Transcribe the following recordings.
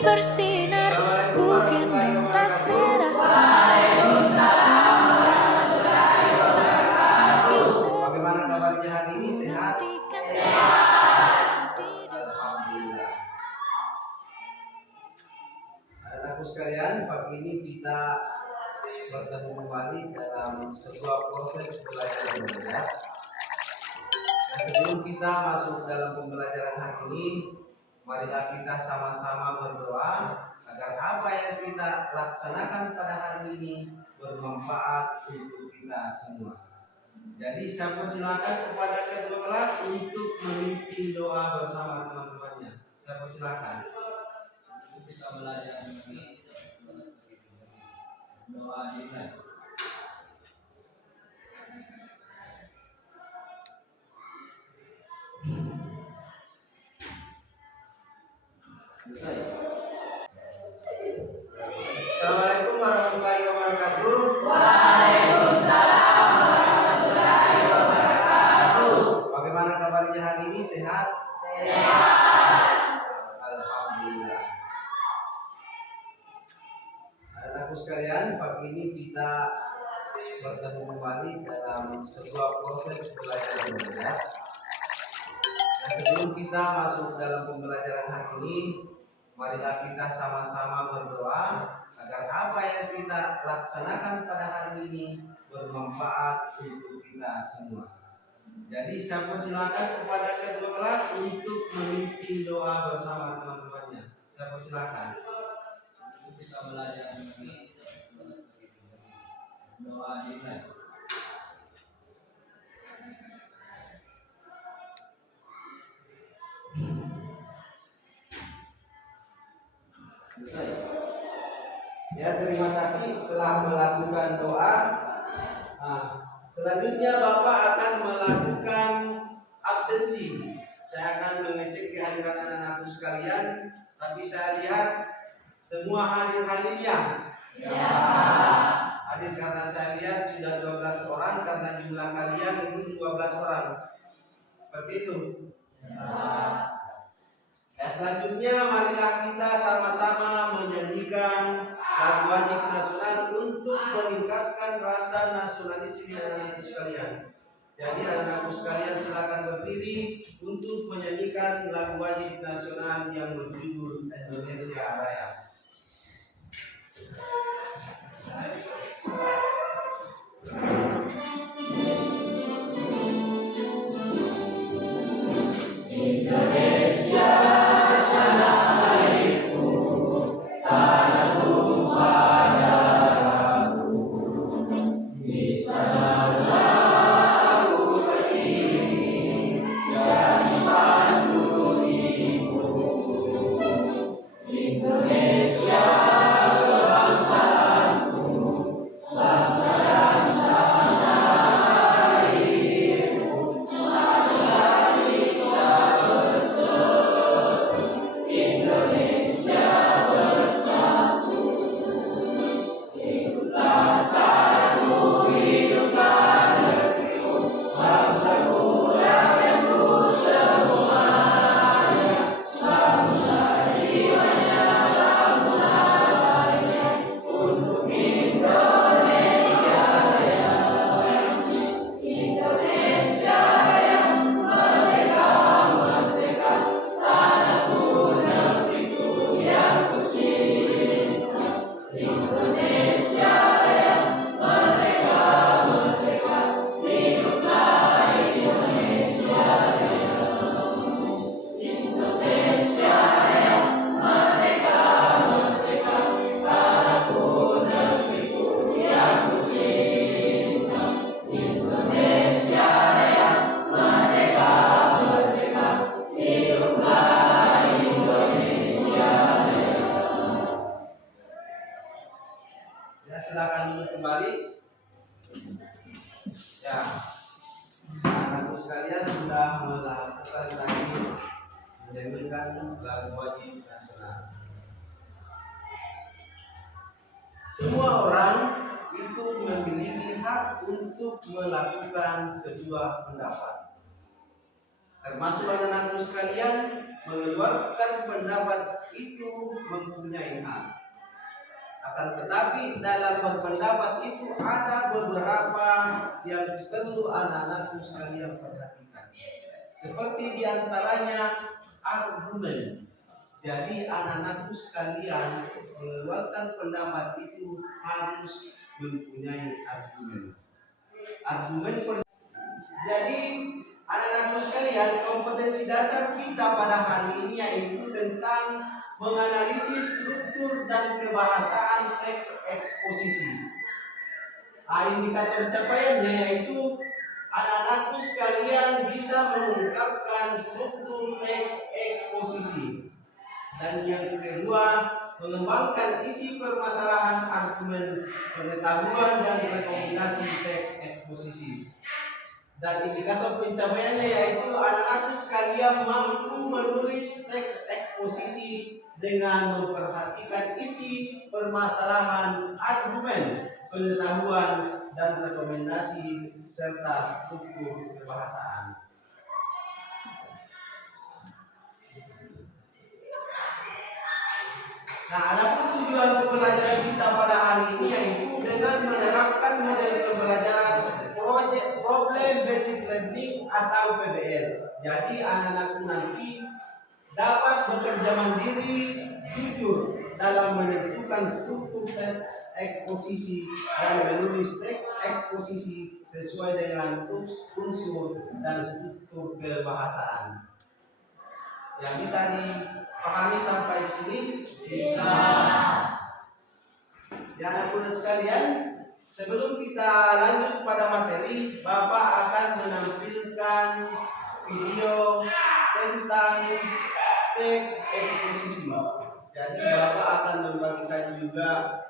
bersinar, ku gendong tas merah di Bagaimana kabarnya hari ini? Sehat? Alhamdulillah. Anak-anakku sekalian, pagi ini kita bertemu kembali dalam sebuah proses belajar mengajar. Dan sebelum kita masuk dalam pembelajaran hari ini, marilah kita sama-sama berdoa agar apa yang kita laksanakan pada hari ini bermanfaat untuk kita semua. Jadi saya persilakan kepada kedua kelas untuk memimpin doa bersama teman-temannya. Saya persilakan. Kita belajar ini doa dimulai. Assalamualaikum warahmatullahi wabarakatuh. Waalaikumsalam warahmatullahi wabarakatuh. Bagaimana kabarnya hari ini? Sehat? Sehat. Alhamdulillah. Anak-anakku sekalian, pagi ini kita bertemu kembali dalam sebuah proses belajar mengajar. Dan sebelum kita masuk dalam pembelajaran hari ini, marilah kita sama-sama berdoa agar apa yang kita laksanakan pada hari ini bermanfaat untuk kita semua. Jadi saya persilakan kepada kedua kelas untuk memimpin doa bersama teman-temannya. Saya persilakan. Kita belajar ini doa dimulai. Ya, terima kasih telah melakukan doa. Selanjutnya Bapak akan melakukan absensi. Saya akan mengecek kehadiran anak-anakku sekalian, tapi saya lihat semua hadir ya. Ya. Hadir karena saya lihat sudah 12 orang, karena jumlah kalian itu 12 orang. Seperti itu. Ya, selanjutnya marilah kita sama-sama menyanyikan lagu wajib nasional untuk meningkatkan rasa nasionalisme anak-anakku sekalian. Jadi anak-anakku sekalian silakan berdiri untuk menyanyikan lagu wajib nasional yang berjudul Indonesia Raya. Indonesia tanah airku, tanah tumpah darahku. Di sanalah aku berdiri dan dipandu ibu. Indonesia kebangsaanku, bangsa dan tanah airku. Marilah kita bersatu, Indonesia bersatu. Hiduplah tanahku, hiduplah negeriku, bangsaku, rakyatku semuanya. Bangunlah jiwanya, bangunlah lainnya, untuk Indonesia Raya. Indonesia Raya, merdeka, merdeka, tanahku, negeriku yang ku cinta. Indonesia Raya, merdeka, merdeka, hiduplah Indonesia Raya. Indonesia Raya, merdeka, merdeka, tanahku, negeriku yang ku cinta. Indonesia Raya, merdeka, merdeka, hiduplah Indonesia Raya. Ya, silakan duduk kembali. Ya, anak-anakku sekalian sudah melakukan tadi menyanyikan lagu wajib nasional. Semua orang itu memiliki hak untuk melakukan sebuah pendapat. Termasuk anak-anakku sekalian mengeluarkan pendapat itu mempunyai hak. Akan tetapi dalam berpendapat itu ada beberapa yang perlu anak-anakku sekalian perhatikan. Seperti diantaranya argumen. Jadi anak-anakku sekalian mengeluarkan pendapat itu harus mempunyai argumen. Jadi anak-anakku sekalian, kompetensi dasar kita pada hari ini yaitu tentang menganalisis struktur dan kebahasaan teks eksposisi. Indikator capaiannya yaitu anak-anakku sekalian bisa mengungkapkan struktur teks eksposisi. Dan yang kedua, mengembangkan isi permasalahan argumen, pengetahuan dan rekomendasi teks eksposisi. Dan indikator pencapaiannya yaitu anak-anakku sekalian mampu menulis teks eksposisi dengan memperhatikan isi permasalahan argumen, pengetahuan dan rekomendasi serta struktur kebahasaan. Nah, adapun tujuan pembelajaran kita pada hari ini yaitu dengan menerapkan model pembelajaran Problem Basic Learning atau PBL. Jadi anak-anakku nanti dapat bekerja mandiri, jujur dalam menentukan struktur teks eksposisi dan menulis teks eksposisi sesuai dengan unsur dan struktur kebahasaan. Yang bisa dipahami sampai di sini? Bisa. Ya anak-anak sekalian, sebelum kita lanjut pada materi, Bapak akan menampilkan video tentang teks eksposisi. Jadi Bapak akan membagikan juga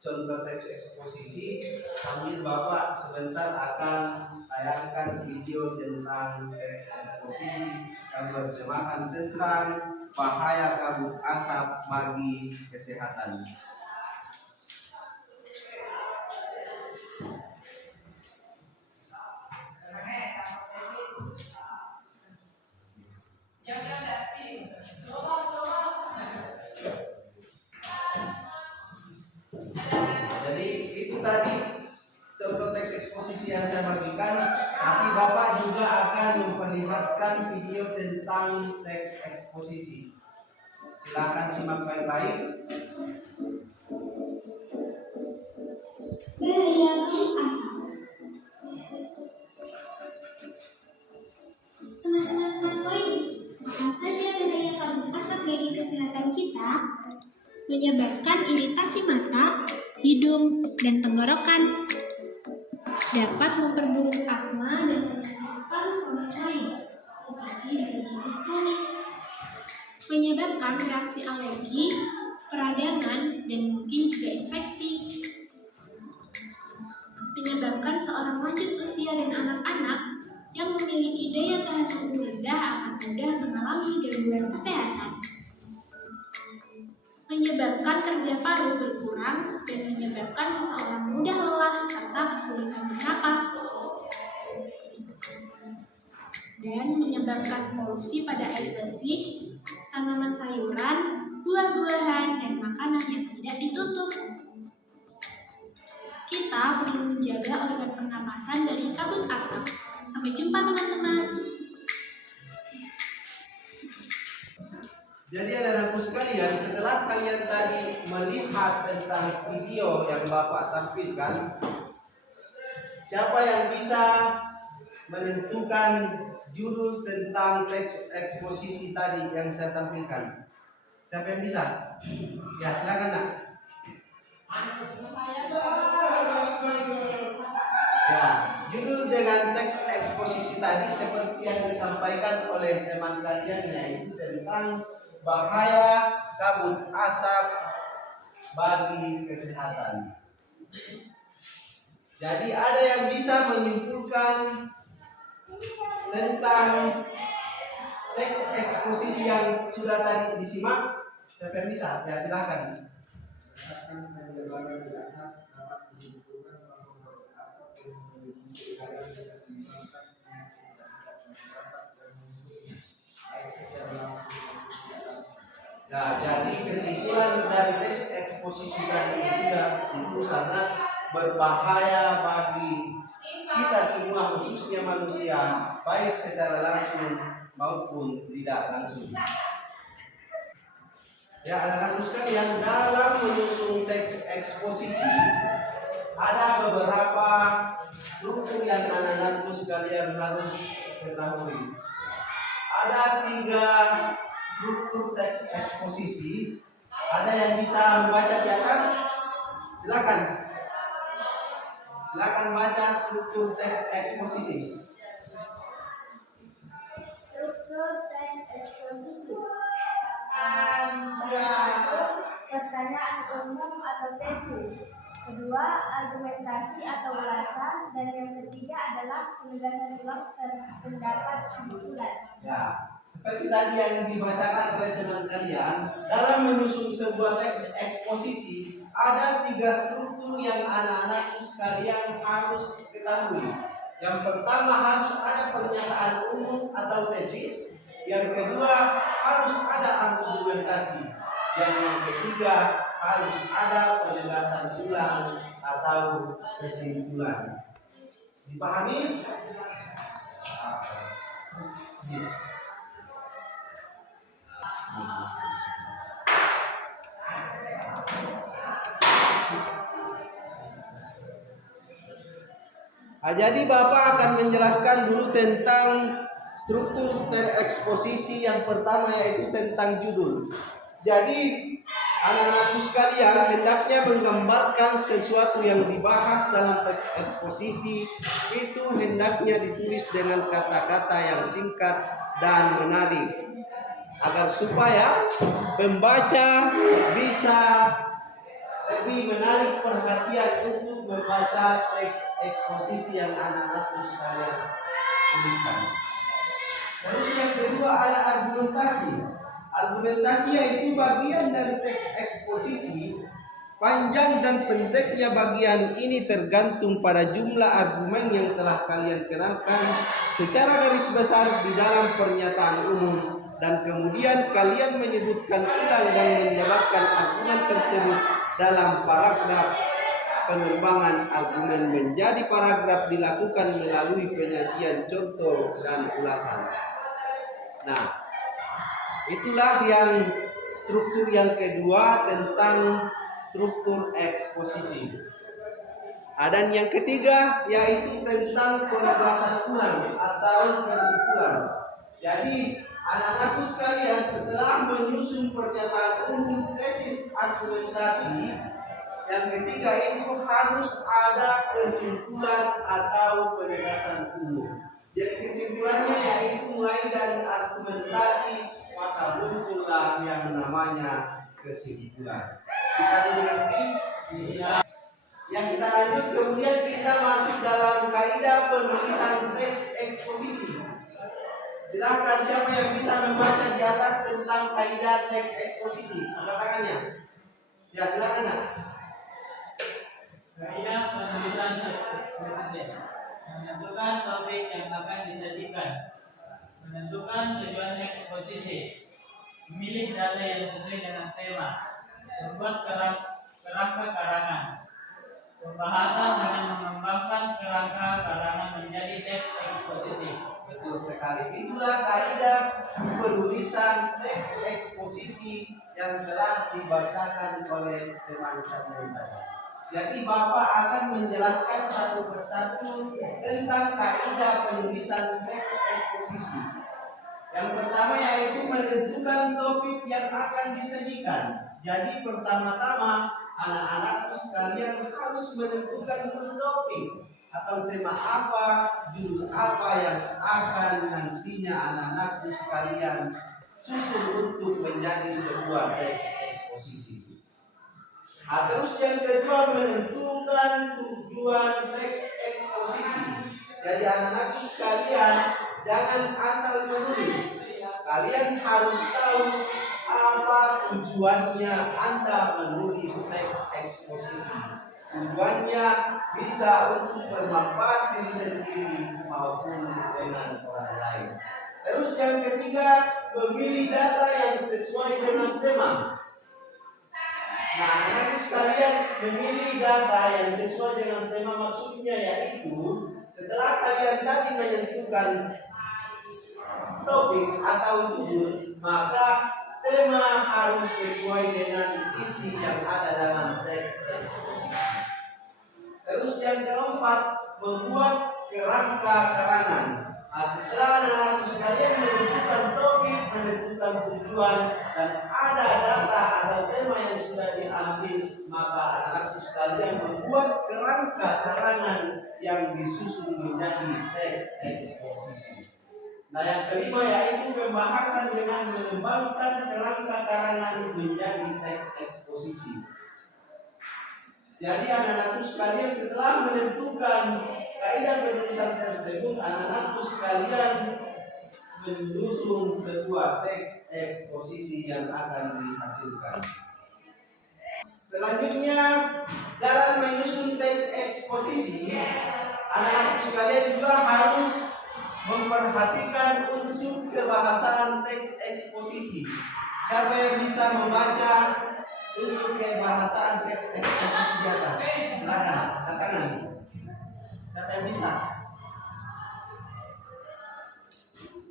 contoh teks eksposisi, sambil Bapak sebentar akan tayangkan video tentang teks eksposisi yang bertemakan tentang bahaya kabut asap bagi kesehatan. Jadi itu tadi contoh teks eksposisi yang saya bagikan, tapi Bapak juga akan memperlihatkan video tentang teks eksposisi. Silakan simak baik-baik. Bahaya kabut asap. Teman-teman semua ini, apa saja bahaya kabut asap bagi kesehatan kita? Menyebabkan iritasi mata, hidung, dan tenggorokan. Dapat memperburuk asma dan menyebabkan kondisi lain, seperti diabetes kronis. Menyebabkan reaksi alergi, peradangan, dan mungkin juga infeksi. Menyebabkan seorang lanjut usia dan anak-anak yang memiliki daya tahan tubuh rendah akan mudah mengalami gangguan kesehatan. Menyebabkan kerja paru berkurang dan menyebabkan seseorang mudah lelah serta kesulitan bernapas. Dan menyebabkan polusi pada air bersih, tanaman sayuran, buah-buahan, dan makanan yang tidak ditutup. Kita perlu menjaga organ pernapasan dari kabut asap. Sampai jumpa teman-teman. Jadi anak-anakku sekalian, setelah kalian tadi melihat tentang video yang Bapak tampilkan, siapa yang bisa menentukan judul tentang teks eksposisi tadi yang saya tampilkan? Siapa yang bisa? Ya, silakan nak. Ya, judul dengan teks eksposisi tadi seperti yang disampaikan oleh teman kalian yaitu tentang bahaya kabut asap bagi kesehatan. Jadi ada yang bisa menyimpulkan tentang teks eksposisi yang sudah tadi disimak? Siapa yang bisa? Ya silakan. Nah, jadi kesimpulan dari teks eksposisi tadi itu sangat berbahaya bagi kita semua, khususnya manusia, baik secara langsung maupun tidak langsung. Ya, anak-anakku sekalian, dalam menyusun teks eksposisi ada beberapa struktur yang anak-anakku sekalian harus ketahui. Ada 3 struktur teks eksposisi. Ada yang bisa membaca di atas? Silakan. Silakan baca struktur teks eksposisi. Struktur teks eksposisi. Pertanyaan umum atau tesis. Kedua, argumentasi atau ulasan. Dan yang ketiga adalah penegasan ulang pendapat kesimpulan. Ya, seperti tadi yang dibacakan oleh teman kalian, dalam menyusun sebuah teks eksposisi ada 3 struktur yang anak-anakku sekalian harus ketahui. Yang pertama, harus ada pernyataan umum atau tesis. Yang kedua, harus ada argumentasi. Yang ketiga, harus ada penegasan ulang atau kesimpulan. Dipahami? Jadi Bapak akan menjelaskan dulu tentang struktur eksposisi. Yang pertama yaitu tentang judul. Jadi anak-anakku sekalian, hendaknya menggambarkan sesuatu yang dibahas dalam teks eksposisi itu hendaknya ditulis dengan kata-kata yang singkat dan menarik, agar supaya pembaca bisa lebih menarik perhatian untuk membaca teks eksposisi yang anak-anakku sekalian tuliskan. Terus yang kedua ada argumentasi. Argumentasi yaitu bagian dari teks eksposisi. Panjang dan pendeknya bagian ini tergantung pada jumlah argumen yang telah kalian kenalkan secara garis besar di dalam pernyataan umum, dan kemudian kalian menyebutkan ulang dan menjabarkan argumen tersebut dalam paragraf. Penerbangan argumen menjadi paragraf dilakukan melalui penyajian contoh dan ulasan. Nah, itulah yang struktur yang kedua tentang struktur eksposisi. Dan yang ketiga yaitu tentang penegasan ulang atau kesimpulan. Jadi anak-anakku sekalian, setelah menyusun pernyataan umum, tesis, argumentasi, yang ketiga itu harus ada kesimpulan atau penegasan umum. Jadi kesimpulannya yaitu mulai dari argumentasi, maka muncullah yang namanya kesimpulan. Bisa dimengerti? Bisa. Yang kita lanjut, kemudian kita masuk dalam kaidah penulisan teks eksposisi. Silakan siapa yang bisa membaca di atas tentang kaidah teks eksposisi? Angkat tangannya. Ya, silakan nak. Kaidah penulisan teks eksposisi: menentukan topik yang akan disajikan, menentukan tujuan eksposisi, memilih data yang sesuai dengan tema, membuat kerangka karangan, pembahasan dengan mengembangkan kerangka karangan menjadi teks eksposisi. Betul sekali. Itulah kaidah penulisan teks eksposisi yang telah dibacakan oleh teman-teman tadi. Jadi Bapak akan menjelaskan satu persatu tentang kaidah penulisan teks eksposisi. Yang pertama yaitu menentukan topik yang akan disajikan. Jadi pertama-tama anak-anakku sekalian harus menentukan topik atau tema apa, judul apa yang akan nantinya anak-anakku sekalian susun untuk menjadi sebuah teks eksposisi. Terus yang kedua menentukan tujuan teks eksposisi. Jadi anak-anakku sekalian jangan asal menulis. Kalian harus tahu apa tujuannya Anda menulis teks eksposisi. Tujuannya bisa untuk bermanfaat diri sendiri maupun dengan orang lain. Terus yang ketiga, memilih data yang sesuai dengan tema. Nah, anak-anak sekalian, memilih data yang sesuai dengan tema maksudnya yaitu setelah kalian tadi menentukan topik atau judul, maka tema harus sesuai dengan isi yang ada dalam teks eksposisi. Terus yang keempat, membuat kerangka karangan. Nah, setelah anak-anak sekalian menentukan topik, menentukan tujuan, dan ada data atau tema yang sudah diambil, maka anak-anak sekalian membuat kerangka karangan yang disusun menjadi teks eksposisi. Nah, yang kelima yaitu pembahasan dengan mengembangkan kerangka karangan menjadi teks eksposisi. Jadi anak-anakku sekalian, setelah menentukan kaidah penulisan tersebut, anak-anakku sekalian menyusun sebuah teks eksposisi yang akan dihasilkan. Selanjutnya, dalam menyusun teks eksposisi, anak-anakku sekalian juga harus memperhatikan unsur kebahasaan teks eksposisi. Siapa yang bisa membaca unsur kebahasaan teks eksposisi di atas? Silakan, katakan. Siapa yang bisa?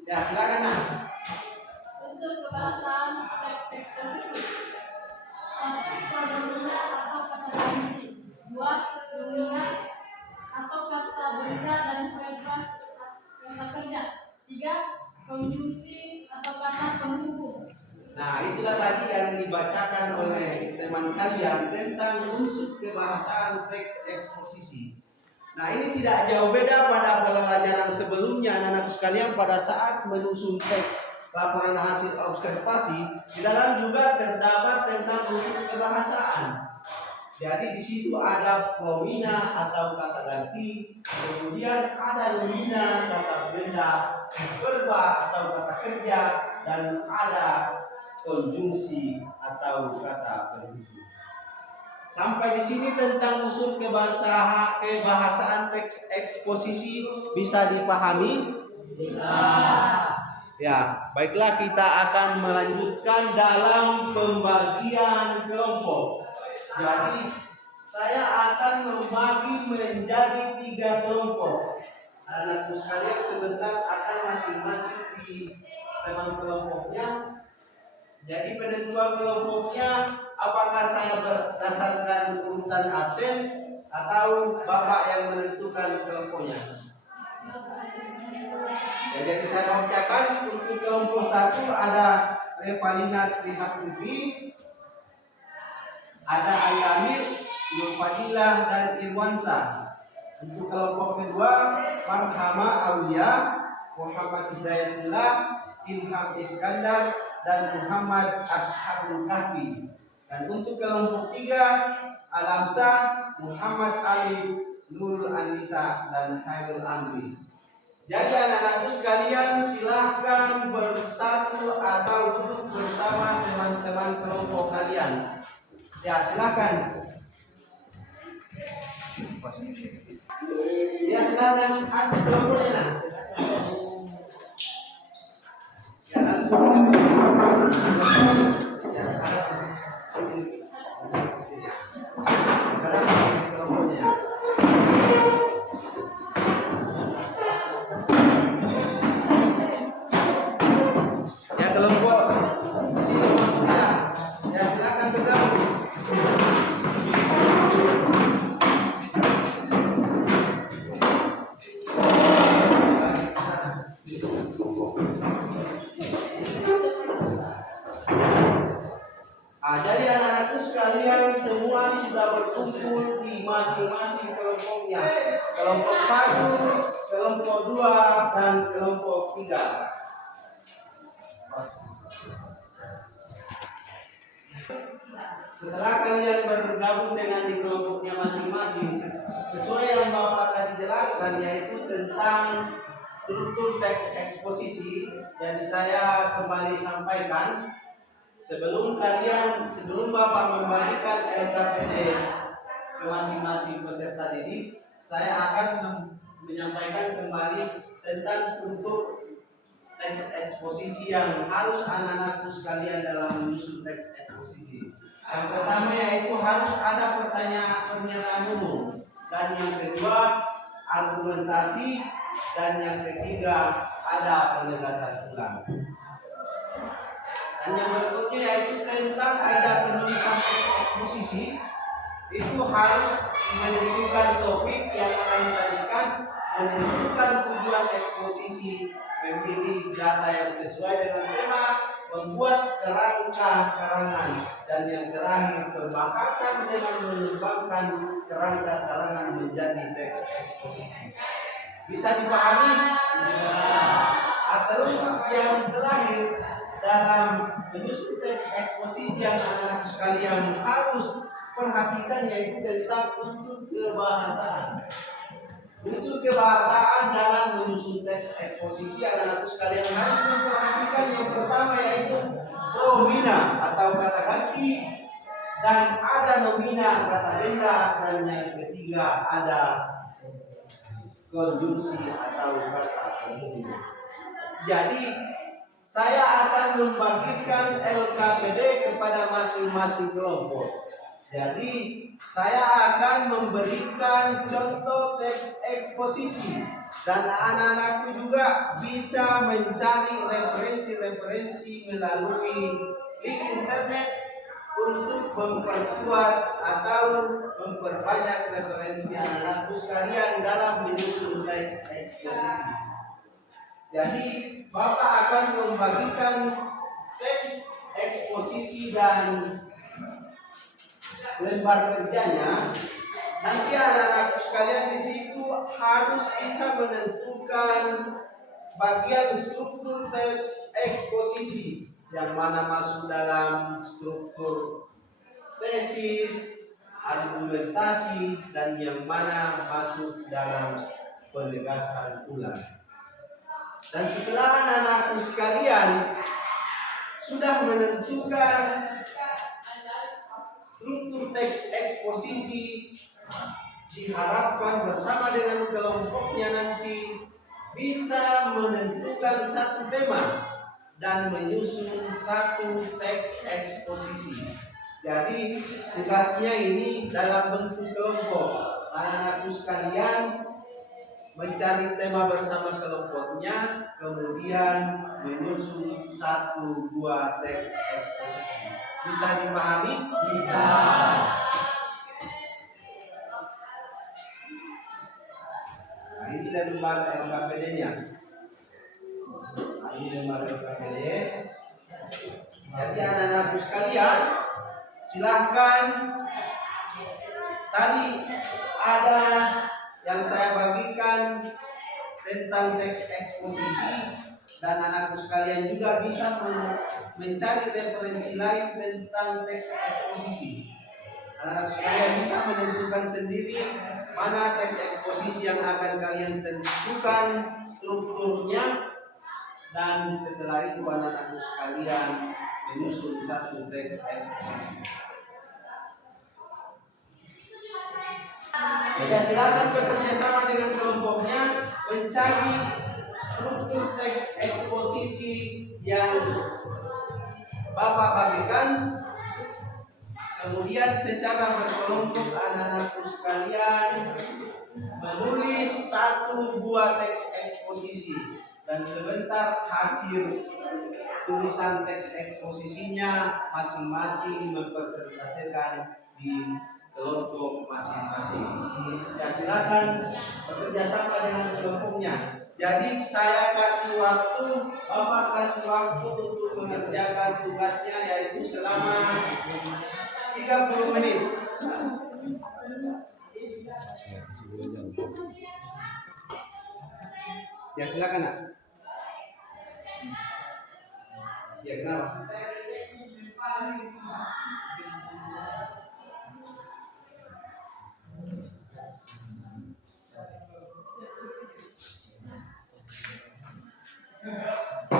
Ya, silakan. Nah. Unsur kebahasaan teks eksposisi. 1. Pronomina atau kata ganti. 2. Domina atau kata benda dan verba kata kerja. 3. Konjungsi atau kata penghubung. Nah, itulah tadi yang dibacakan oleh teman kalian tentang unsur kebahasaan teks eksposisi. Nah, ini tidak jauh beda pada pelajaran sebelumnya anak-anak sekalian pada saat menyusun teks laporan hasil observasi. Di dalam juga terdapat tentang unsur kebahasaan. Jadi di situ ada promina atau kata ganti, kemudian ada nomina kata benda, verba atau kata kerja, dan ada konjungsi atau kata penghubung. Sampai di sini tentang unsur kebahasaan teks eksposisi bisa dipahami? Bisa. Ya, baiklah kita akan melanjutkan dalam pembagian kelompok. Jadi saya akan membagi menjadi 3 kelompok. Anak-anakku sekalian sebentar akan masing-masing di teman kelompoknya. Jadi penentuan kelompoknya apakah saya berdasarkan urutan absen atau Bapak yang menentukan kelompoknya? Ya, jadi saya bacakan untuk kelompok 1 ada Revalina Trihastuti, ada Ayamir, Nurfadilah, dan Irwansa. Untuk kelompok kedua Marhama Aulia, Muhammad Hidayatullah, Ilham Iskandar, dan Muhammad Ashabul Kahfi. Dan untuk kelompok 3 Alamsa, Muhammad Ali, Nurul Anisa, dan Khairul Amri. Jadi anak-anakku sekalian silahkan bersatu atau duduk bersama teman-teman kelompok kalian. Ya, silakan. Ya, silakan antar kelompoknya. Ya, langsung ya kelompok sini kelompoknya. Ya, silakan bergabung. Jadi anak-anakku sekalian semua sudah berkumpul di masing-masing kelompoknya. Kelompok 1, kelompok 2, dan kelompok 3. Setelah kalian bergabung dengan di kelompoknya masing-masing, sesuai yang Bapak tadi jelaskan yaitu tentang struktur teks eksposisi, jadi saya kembali sampaikan. Sebelum Bapak membagikan LKPD ke masing-masing peserta didik, saya akan menyampaikan kembali tentang struktur teks eksposisi yang harus anak-anakku sekalian dalam menyusun teks eksposisi. Yang pertama yaitu harus ada pernyataan umum, dan yang kedua argumentasi, dan yang ketiga ada penegasan ulang. Dan yang berikutnya yaitu tentang kaidah penulisan teks eksposisi. Itu harus menentukan topik yang akan disajikan, menentukan tujuan eksposisi, memilih data yang sesuai dengan tema, membuat kerangka karangan, dan yang terakhir pembahasan dengan mengembangkan kerangka karangan menjadi teks eksposisi. Bisa dipahami? Terus yang terakhir dalam menyusun teks eksposisi yang anak-anak sekalian harus perhatikan yaitu tentang unsur kebahasaan. Unsur kebahasaan dalam menyusun teks eksposisi anak-anak sekalian harus memperhatikan yang pertama yaitu nomina atau kata ganti, dan ada nomina kata benda, dan yang ketiga ada konjungsi atau kata penghubung. Jadi saya akan membagikan LKPD kepada masing-masing kelompok. Jadi saya akan memberikan contoh teks eksposisi, dan anak-anakku juga bisa mencari referensi-referensi melalui link internet untuk memperkuat atau memperbanyak referensi anak-anakku sekalian dalam menyusun teks eksposisi. Jadi Bapak akan membagikan teks eksposisi dan lembar kerjanya. Nanti anak-anak sekalian di situ harus bisa menentukan bagian struktur teks eksposisi yang mana masuk dalam struktur tesis, argumentasi, dan yang mana masuk dalam penegasan ulang. Dan setelah anak-anakku sekalian sudah menentukan struktur teks eksposisi, diharapkan bersama dengan kelompoknya nanti bisa menentukan satu tema dan menyusun satu teks eksposisi. Jadi tugasnya ini dalam bentuk kelompok. Anak-anakku sekalian mencari tema bersama kelompoknya, kemudian menyusun 1-2 teks eksposisi. Bisa dipahami? Bisa. Nah, ini lembar LKPD-nya. Ini lembar LKPD. Jadi anak-anakku sekalian, silahkan. Tadi ada yang saya bagikan tentang teks eksposisi, dan anakku sekalian juga bisa mencari referensi lain tentang teks eksposisi. Anak-anak sekalian bisa menentukan sendiri mana teks eksposisi yang akan kalian tentukan strukturnya, dan setelah itu anak-anak sekalian menyusun satu teks eksposisi. Ya, silakan bekerja sama dengan kelompoknya mencari struktur teks eksposisi yang Bapak bagikan. Kemudian secara berkelompok anak-anakku sekalian menulis 1-2 teks eksposisi, dan sebentar hasil tulisan teks eksposisinya masing-masing mempresentasikan di kelompok masing-masing. Ya, silakan bekerja sama dengan kelompoknya. Jadi saya kasih waktu, Bapak kasih waktu untuk mengerjakan tugasnya yaitu selama 30 menit. Ya, silakan Nak. Ya, kenapa?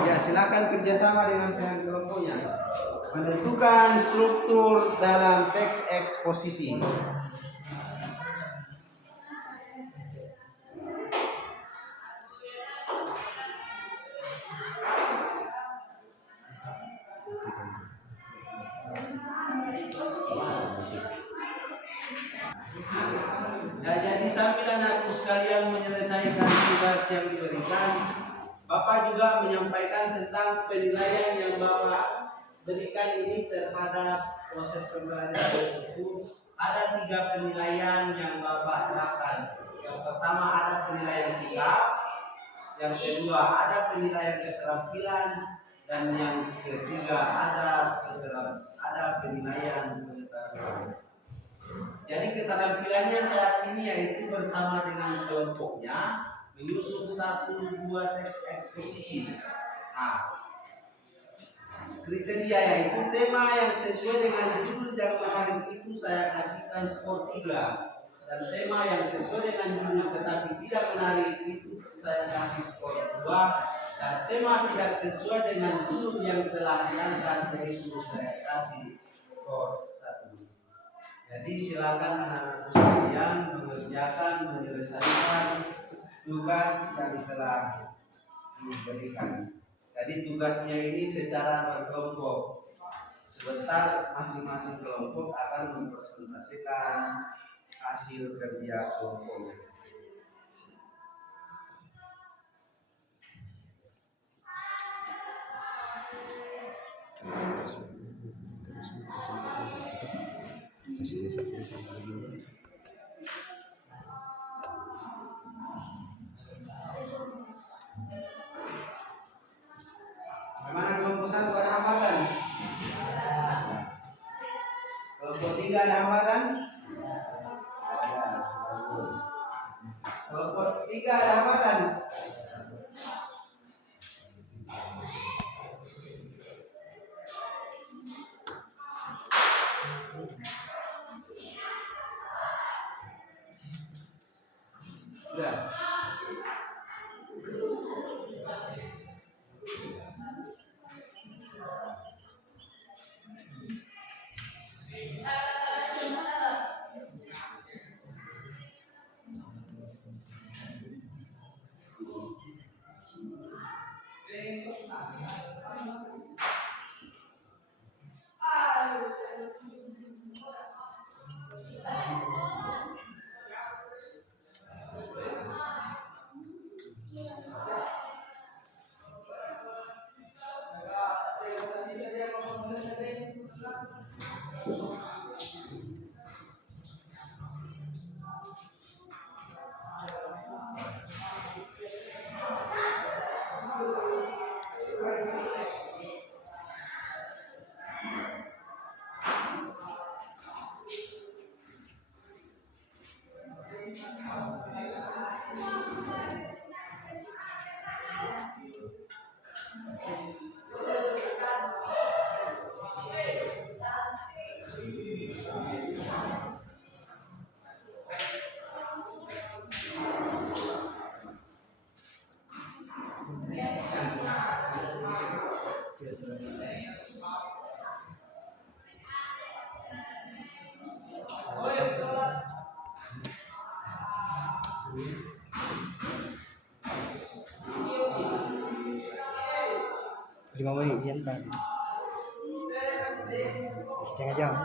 Ya, silakan kerjasama dengan kelompoknya menentukan struktur dalam teks eksposisi. Ya, jadi sambil anakku sekalian menyelesaikan tugas yang diberikan, Bapak juga menyampaikan tentang penilaian yang Bapak berikan ini terhadap proses pembelajaran itu. Ada 3 penilaian yang Bapak terapkan. Yang pertama ada penilaian sikap, yang kedua ada penilaian keterampilan, dan yang ketiga ada penilaian pengetahuan. Jadi keterampilannya saat ini yaitu bersama dengan kelompoknya menyusun 1-2 teks eksposisi. Nah, kriteria yaitu tema yang sesuai dengan judul yang menarik itu saya kasihkan skor 3, dan tema yang sesuai dengan judul tetapi tidak menarik itu saya kasih skor 2, dan tema tidak sesuai dengan judul yang telah diangkat itu saya kasih skor 1. Jadi silakan anak-anakku sekalian menyelesaikan tugas yang telah diberikan. Jadi tugasnya ini secara berkelompok. Sebentar masing-masing kelompok akan mempresentasikan hasil kerja kelompoknya. Bagaimana kelompok 1 ada hambatan? Kelompok 3 ada hambatan? Kelompok 3 ada hambatan? Sudah. Lima menit jantan setengah jam.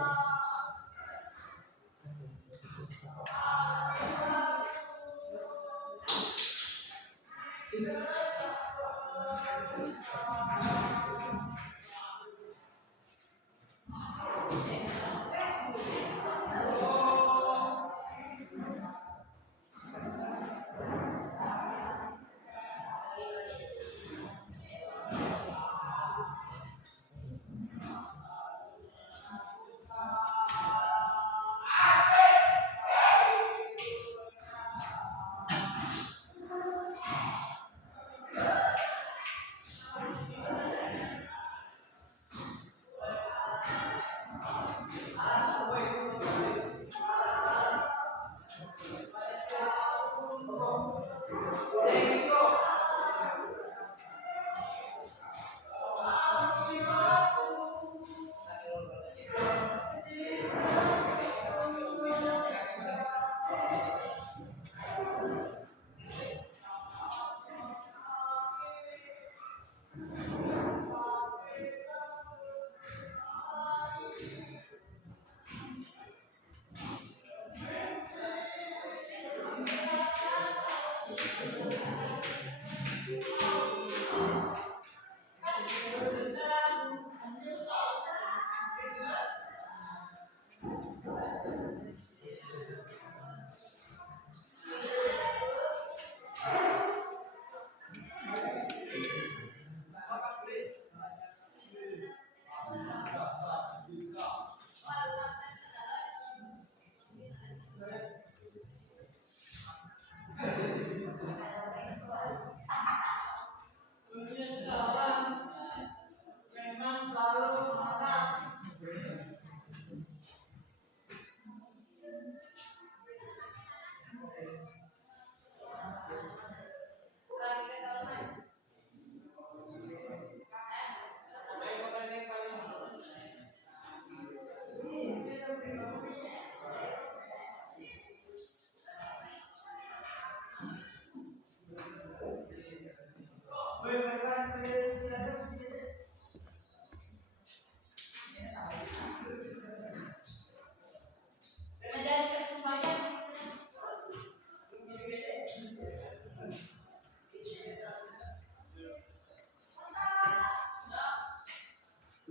memang selalu marah.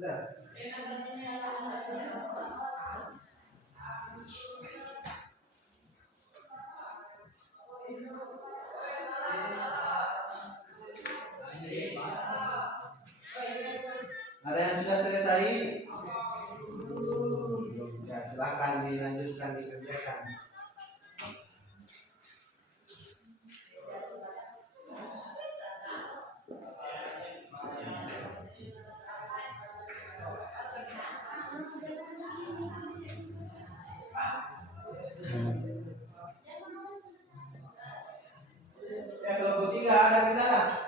Udah. Ada yang sudah selesai? Ya, silakan dilanjutkan dikerjakan. Ya, kelompok 3 ada kita.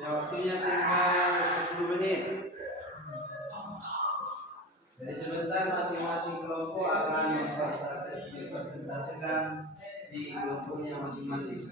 Ya, waktunya tinggal 10 menit. Jadi sebentar masing-masing kelompok akan mempresentasikan di kelompoknya masing-masing.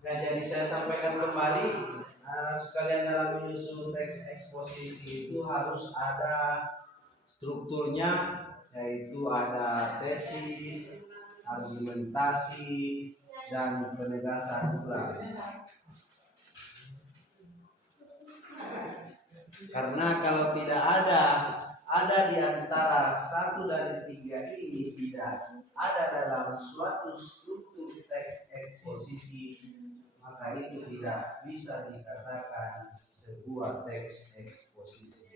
Nah, jadi saya sampaikan kembali, sekalian dalam menyusun teks eksposisi itu harus ada strukturnya, yaitu ada tesis, argumentasi, dan penegasan ulang. Karena kalau tidak ada di antara satu dari tiga ini tidak ada dalam suatu struktur teks eksposisi, maka itu tidak bisa dikatakan sebuah teks eksposisi.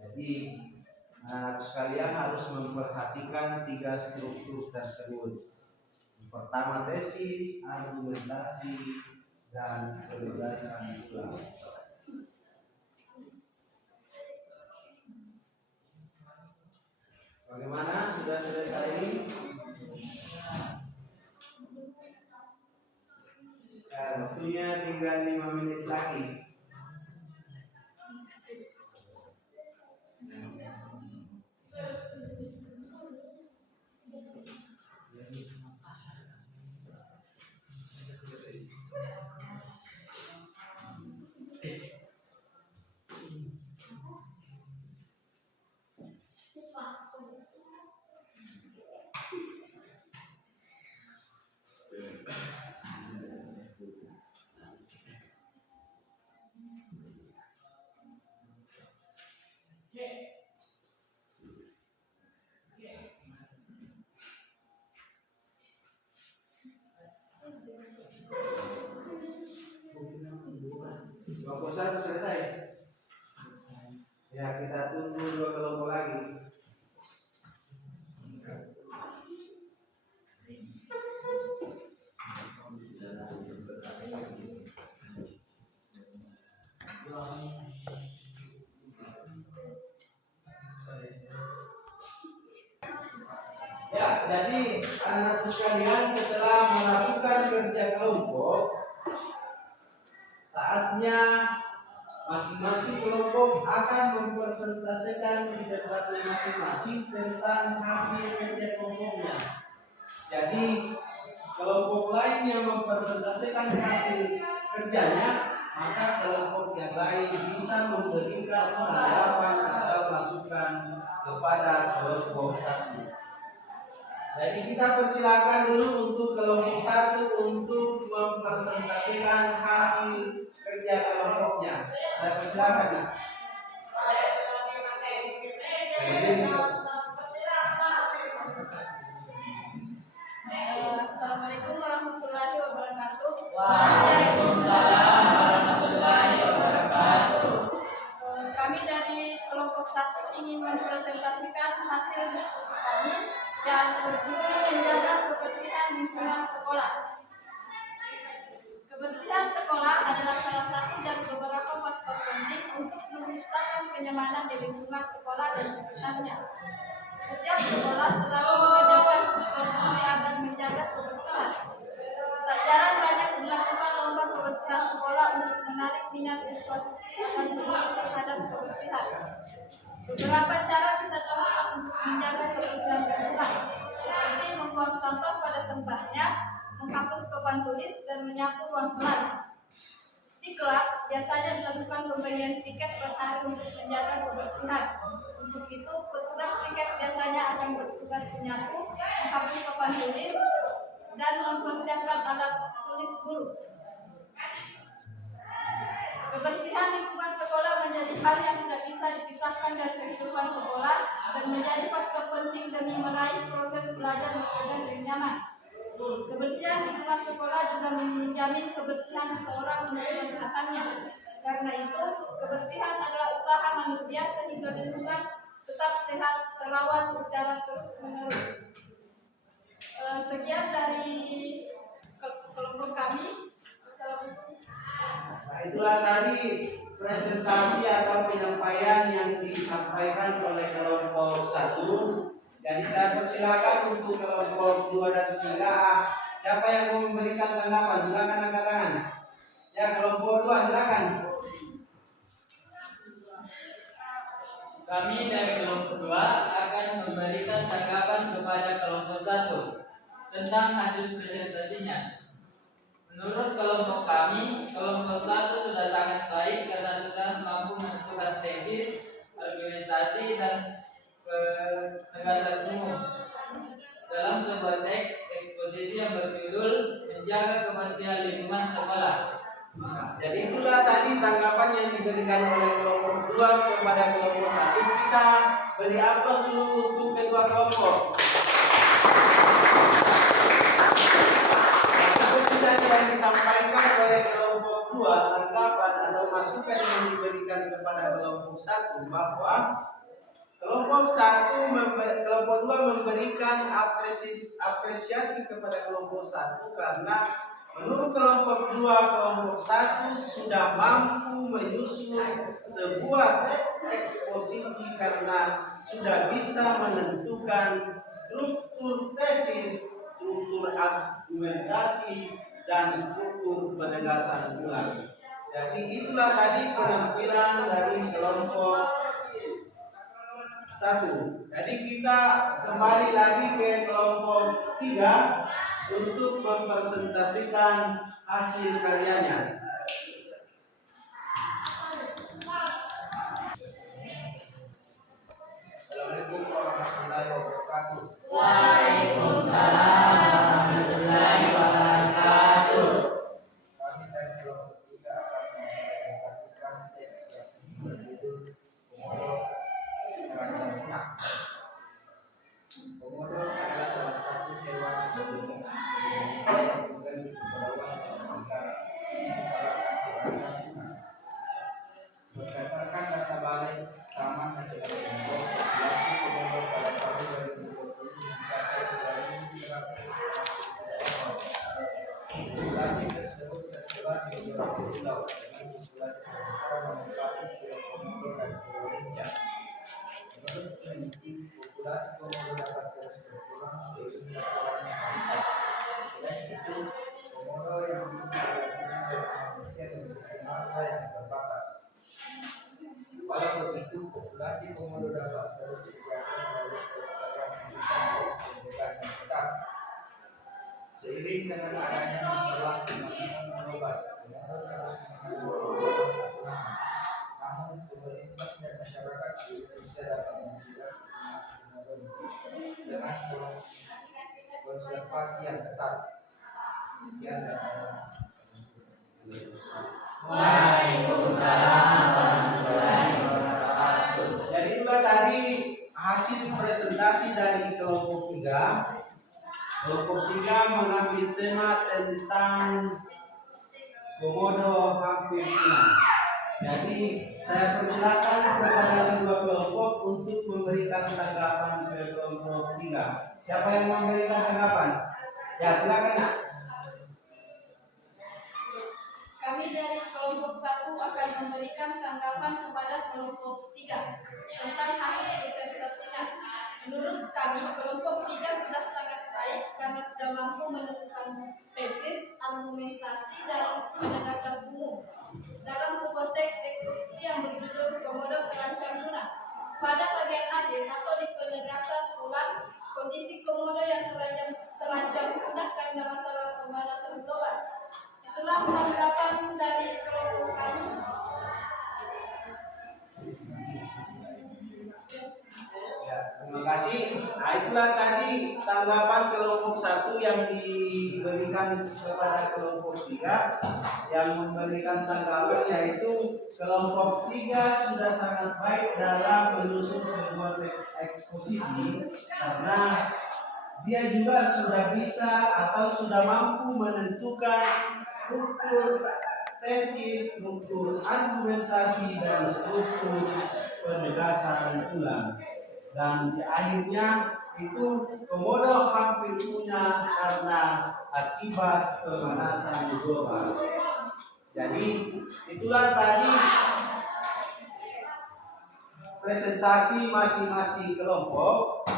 Jadi sekalian harus memperhatikan tiga struktur tersebut. Pertama tesis, argumentasi, dan penegasan ulang. Bagaimana? Sudah selesai? Ya, waktunya tinggal 5 menit lagi. Kelompok 1 selesai. Ya, kita tunggu 2 kelompok lagi. Ya, jadi anak-anakku sekalian, setelah melakukan kerja kelompok, saatnya masing-masing kelompok akan mempresentasikan di tempatnya masing-masing tentang hasil kerja kelompoknya. Jadi kelompok lain yang mempresentasikan hasil kerjanya, maka kelompok yang lain bisa memberikan tanggapan atau masukan kepada kelompok satu. Jadi kita persilakan dulu untuk kelompok satu untuk mempresentasikan hasil kerja kelompoknya. Saya persilakan ya. Jadi, Assalamualaikum warahmatullahi wabarakatuh. Waalaikumsalam warahmatullahi wabarakatuh. Kami dari kelompok 1 ingin mempresentasikan hasil diskusi kami yang berjudul menjaga kebersihan lingkungan sekolah. Kebersihan sekolah adalah salah satu dari beberapa faktor penting untuk menciptakan kenyamanan di lingkungan sekolah dan sekitarnya. Setiap sekolah selalu mengajarkan siswa-siswi agar menjaga kebersihan. Tak jarang banyak dilakukan lomba kebersihan sekolah untuk menarik minat siswa-siswi agar peduli terhadap kebersihan. Beberapa cara bisa dilakukan untuk menjaga kebersihan lingkungan, seperti membuang sampah pada tempatnya, menghapus papan tulis, dan menyapu ruang kelas. Di kelas, biasanya dilakukan pemberian tiket per hari untuk menjaga kebersihan. Untuk itu, petugas tiket biasanya akan bertugas menyapu, menghapus papan tulis, dan mempersiapkan alat tulis guru. Kebersihan lingkungan sekolah menjadi hal yang tidak bisa dipisahkan dari kehidupan sekolah dan menjadi faktor penting demi meraih proses belajar mengajar yang nyaman. Kebersihan lingkungan sekolah juga menjamin kebersihan seseorang untuk kesehatannya. Karena itu, kebersihan adalah usaha manusia sehingga lingkungan tetap sehat, terawat secara terus-menerus. Sekian dari kelompok kami. Assalamualaikum. nah itulah tadi presentasi atau penyampaian yang disampaikan oleh kelompok 1. Jadi saya persilakan untuk kelompok 2 dan 3. Siapa yang mau memberikan tanggapan? Silakan angkat tangan. Ya, kelompok 2 silakan. Kami dari kelompok 2 akan memberikan tanggapan kepada kelompok 1 tentang hasil presentasinya. Menurut kelompok kami, kelompok 1 sudah sangat baik karena sudah mampu menentukan tesis, argumentasi, dan penegasan umum dalam sebuah teks eksposisi yang berjudul Menjaga Kebersihan Lingkungan Sekolah. Jadi itulah tadi tanggapan yang diberikan oleh kelompok 2 kepada kelompok 1. Kita beri aplaus dulu untuk kedua kelompok. Seperti yang disampaikan oleh kelompok 2, tanggapan atau masukan yang diberikan kepada kelompok 1 bahwa kelompok 2 memberikan apresiasi kepada kelompok 1 karena menurut kelompok 2, kelompok 1 sudah mampu menyusun sebuah teks eksposisi karena sudah bisa menentukan struktur tesis, struktur argumentasi, dan struktur penegasan ulang. Jadi itulah tadi penampilan dari kelompok 1. Jadi kita kembali lagi ke kelompok 3 untuk mempresentasikan hasil karyanya. Assalamualaikum warahmatullahi wabarakatuh. Waalaikumsalam warahmatullahi wabarakatuh. Kami dari kelompok 3 akan mempresentasikan teks yang berjudul Komodo Raja Punah. Komodo adalah salah satu hewan endemik Indonesia yang tinggal di Kepulauan Sumatera Utara di kawasan Raja Punah. Berdasarkan data Balai Taman Nasional Komodo, populasi komodo pada tahun 2020 mencapai 2.100 ekor. Populasi tersebut tersebar di beberapa pulau, dengan populasi terbesar menempati Pulau Komodo dan Pulau Rinca. Menurut peneliti, populasi komodo dapat terus berkurang seiring berkurangnya habitat. Selain itu, komodo yang hidup berdampingan dengan manusia memiliki masa yang terbatas. Walau begitu, populasi komodo dapat terus dijaga melalui pelestarian habitat dan penjagaan yang ketat. Seiring dengan adanya masalah kematian global, komodo terus mengalami penurunan. Namun, pemerintah dan masyarakat di Indonesia dapat mencegah penggunaan komodo dengan yang ketat. Sekian dan Waalaikumsalam warahmatullahi wabarakatuh. Jadi itulah tadi hasil presentasi dari kelompok 3. Kelompok 3 mengambil tema tentang komodo hampir punah. Jadi saya persilakan kepada kedua kelompok untuk memberikan tanggapan ke kelompok 3. Siapa yang memberikan tanggapan? Ya silakan nak. Kami dari kelompok 1 akan memberikan tanggapan kepada kelompok 3 tentang hasil presentasinya. Menurut kami, kelompok 3 sudah sangat baik karena sudah mampu menentukan tesis, argumentasi, dan penegasan umum dalam sebuah teks eksposisi yang berjudul Komodo Terancam Punah. Pada bagian akhir atau di penegasan ulang, kondisi komodo yang terancam punah karena masalah pemanasan global. Itulah tanggapan dari kelompok kami. Ya, terima kasih. Nah, itulah tadi tanggapan kelompok 1 yang diberikan kepada kelompok 3. Yang memberikan tanggapan yaitu kelompok 3 sudah sangat baik dalam menyusun sebuah teks eksposisi karena dia juga sudah bisa atau sudah mampu menentukan struktur tesis, struktur argumentasi, dan struktur penegasan ulang. Dan akhirnya itu komodo hampir punah karena akibat pemanasan global. Jadi itulah tadi presentasi masing-masing kelompok.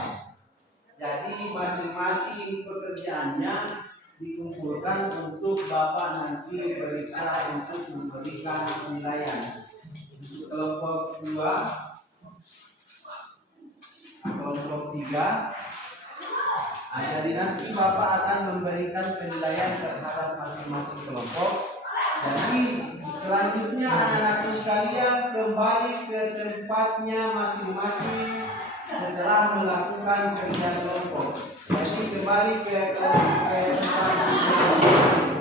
Jadi masing-masing pekerjaannya dikumpulkan untuk Bapak nanti periksa untuk memberikan penilaian. Untuk kelompok 2, kelompok 3. Nah, jadi nanti Bapak akan memberikan penilaian terhadap masing-masing kelompok. Jadi selanjutnya anak-anakku sekalian kembali ke tempatnya masing-masing setelah melakukan kerja kelompok. Jadi kembali ke tempat masing-masing.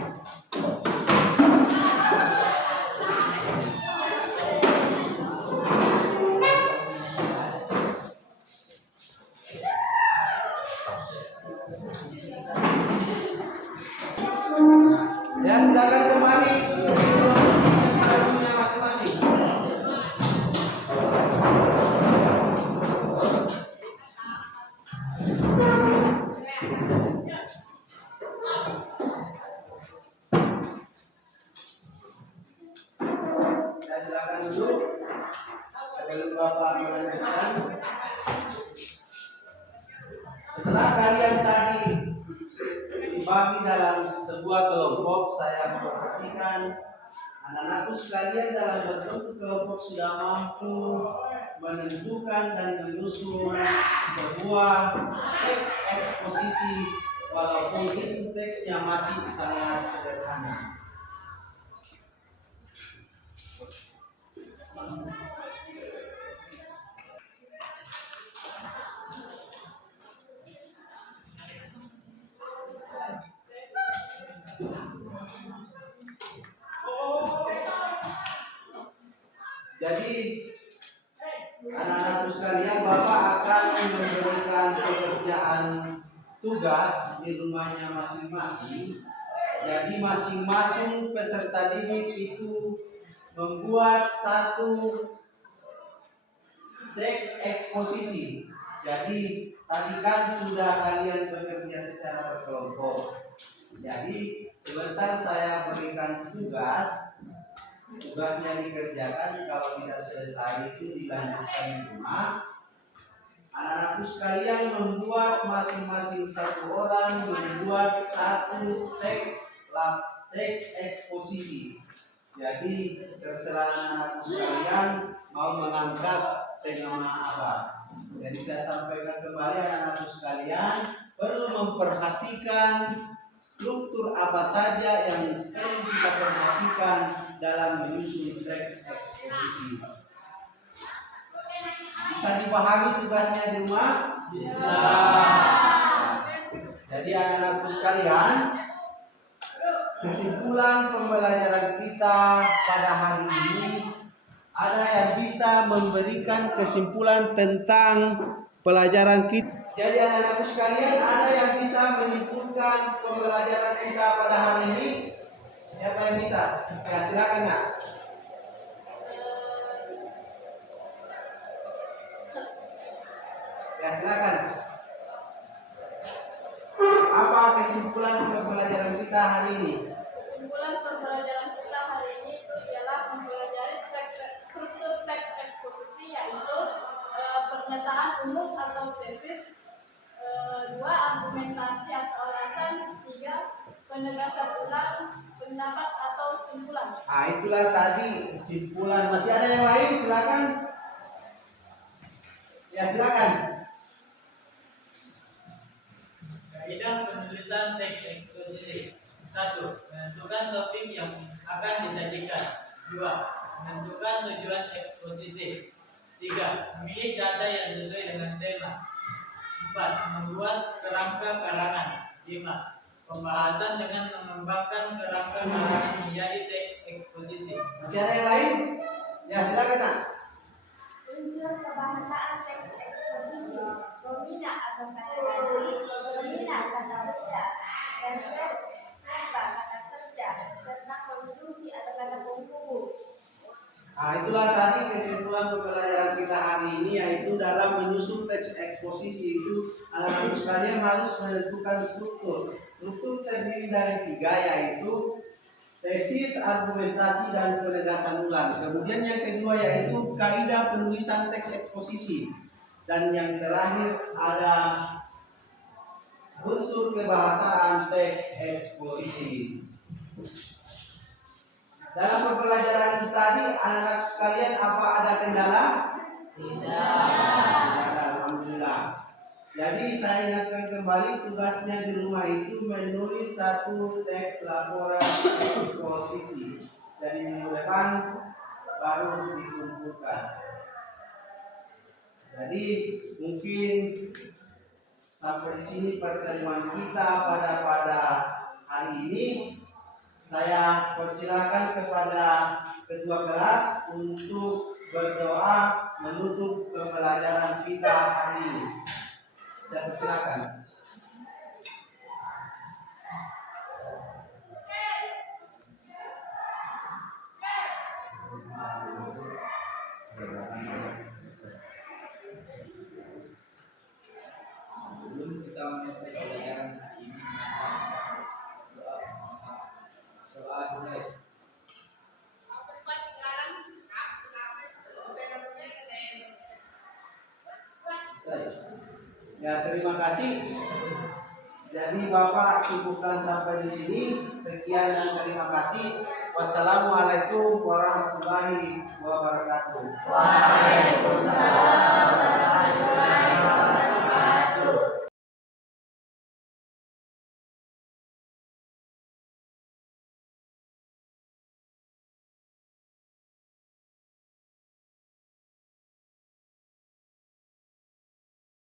Ya, silakan kembali ke tempatnya masing-masing. Ya, silakan duduk sebelum Bapak melanjutkan. Setelah kalian tadi dibagi dalam sebuah kelompok, saya memperhatikan anak-anakku sekalian dalam berbentuk kelompok sudah mampu menentukan dan menyusun sebuah teks eksposisi walaupun itu teksnya masih sangat sederhana. Jadi anak-anakku sekalian, Bapak akan memberikan pekerjaan tugas di rumahnya masing-masing. Jadi masing-masing peserta didik itu membuat satu teks eksposisi. Jadi tadi kan sudah kalian bekerja secara berkelompok. Jadi sebentar saya berikan tugasnya dikerjakan, kalau tidak selesai itu dilanjutkan di rumah. Anak-anakku sekalian membuat masing-masing satu orang membuat satu teks eksposisi. Jadi terserah anak-anakku sekalian mau mengangkat tema apa. Jadi saya sampaikan kembali anak-anakku sekalian perlu memperhatikan struktur apa saja yang perlu kita perhatikan dalam menyusun teks eksposisi. Bisa dipahami tugasnya di rumah? Bisa. Jadi anak-anakku sekalian, kesimpulan pembelajaran kita pada hari ini, ada yang bisa memberikan kesimpulan tentang pelajaran kita. Jadi anak-anakku sekalian, ada yang bisa menyimpulkan pembelajaran kita pada hari ini? Siapa yang bisa? Ya, silakan nak. Ya, silakan. Apa kesimpulan pembelajaran kita hari ini? Kesimpulan pembelajaran kita hari ini itu ialah mempelajari struktur teks eksposisi, yaitu pernyataan umum atau tesis, 2 argumentasi atau alasan, 3 penegasan ulang pendapat atau simpulan. Nah, itulah tadi kesimpulan. Masih ada yang lain? Silakan. Ya, silakan. Kaidah penulisan teks eksposisi. 1. Menentukan topik yang akan disajikan. 2. Menentukan tujuan eksposisi. 3. Memilih data yang sesuai dengan tema. 4. Membuat kerangka karangan. 5. Pembahasan dengan mengembangkan kerangka karangan menjadi teks eksposisi. Masih ada yang lain? Ya, silakan nak. Unsur kebahasaan teks eksposisi, domina atau kata ganti, domina kata benda, dan verb serta kata kerja, serta konjungsi atau kata penghubung. Nah, itulah tadi kesimpulan pembelajaran kita hari ini, yaitu dalam menyusun teks eksposisi itu anak-anak sekalian harus menentukan struktur. Struktur terdiri dari 3, yaitu tesis, argumentasi, dan penegasan ulang. Kemudian yang kedua yaitu kaidah penulisan teks eksposisi. Dan yang terakhir ada unsur kebahasaan teks eksposisi. Dalam pembelajaran kita tadi, anak-anak sekalian, apa ada kendala? Tidak. Alhamdulillah. Jadi saya ingatkan kembali, tugasnya di rumah itu menulis 1 teks laporan eksposisi. Jadi minggu depan baru dikumpulkan. Jadi mungkin sampai di sini pertemuan kita pada hari ini. Saya persilakan kepada ketua kelas untuk berdoa menutup pembelajaran kita hari ini. Saya persilakan. Sebelum kita menutup pelajaran hari ini, doa bersama-sama. Doa dulu. Ya, terima kasih. Jadi Bapak cukupkan sampai di sini. Sekian dan terima kasih. Wassalamualaikum warahmatullahi wabarakatuh. Waalaikumsalam.